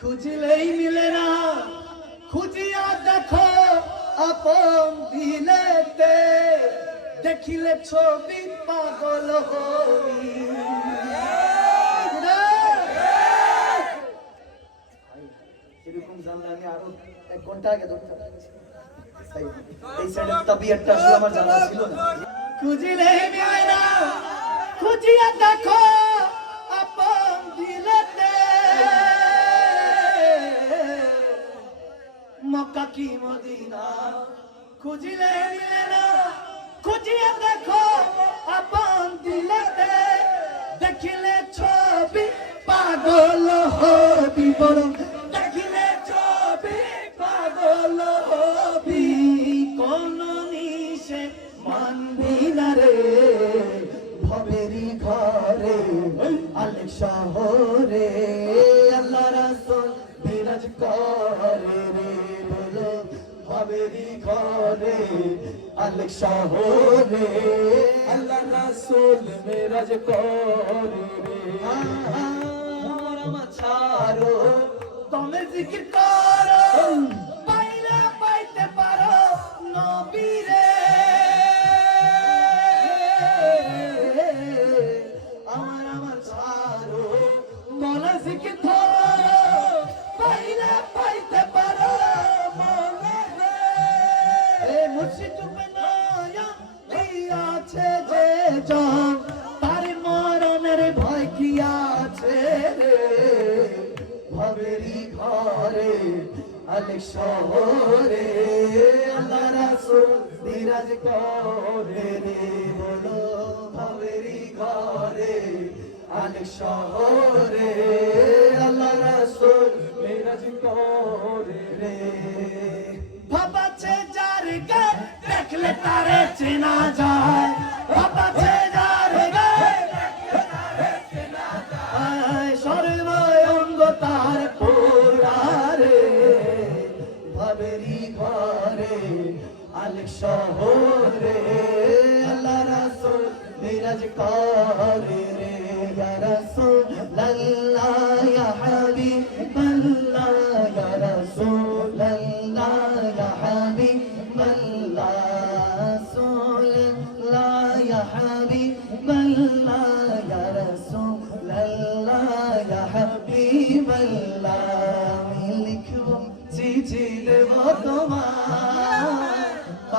খুঁজলেই মিলে না। খুঁজিয়া দেখো আপন দিলেতে দেখিলে ছবি পাগল হবি। এরকম জানলে আমি আরও এক ঘণ্টা আগে ধরতে পারছি। এই সাইডের তাবিয়াতটা আসলে আমার জানা ছিল না। খুঁজিলে মিলে না। খুঁজিয়া দেখো কি মদিনা। খুঁজিলে মিলে না, খুঁজিয়া দেখো, আপন দিলেতে দেখিলে ছবি, পাগল হবি বড় দেখিলে ছবি, পাগল হবি। কোন নিশে মানবি না রে ভবেরি ঘরে আলেক শহরে আল্লাহ রাসূল বিরাজ করে রে। ভবেরি ঘরে আলেক শহরে আল্লাহ রাসূল মেরাজ করে রে আমার মাছারো তুমি জিকির করো ভবেরি ঘরে আলেক শহরে আল্লাহ রাসূল বিরাজ করে রে বলো ভবেরি ঘরে আলেক শহরে আল্লাহ রাসূল বিরাজ করে রে ভাবাছে যার গায় দেখলে তারে চেনা যায় আলেক শহরে আল্লাহ রাসূল বিরাজ করে রে ইয়া রাসূলাল্লাহ ইয়া হাবিবাল্লাহ ইয়া রাসূলাল্লাহ ইয়া হাবিবাল্লাহ রাসূলাল্লাহ ইয়া হাবিবাল্লাহ ইয়া রাসূলাল্লাহ ইয়া হাবিবাল্লাহ আমি লিখব চিঠি দেব তোমার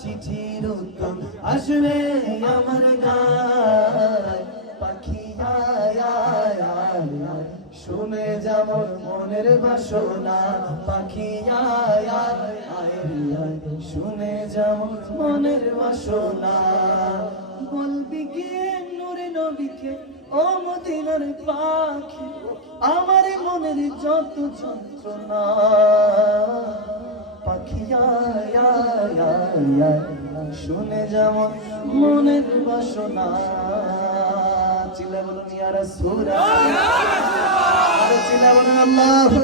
চিঠির উত্তম আসবে আমার গায়। পাখি শুনে যাব মনের বাসনা। পাখি শুনে যাব মনের বাসনা। বলবি গিয়ে নূরে নবীকে ও মদিনার পাখি, আমার মনের যত যন্ত্রণা। আয়, শুনে যেমন মনের বাসনা। চিল্লা বলুন ইয়ারা সুরা চিল্লা বলুন আল্লাহু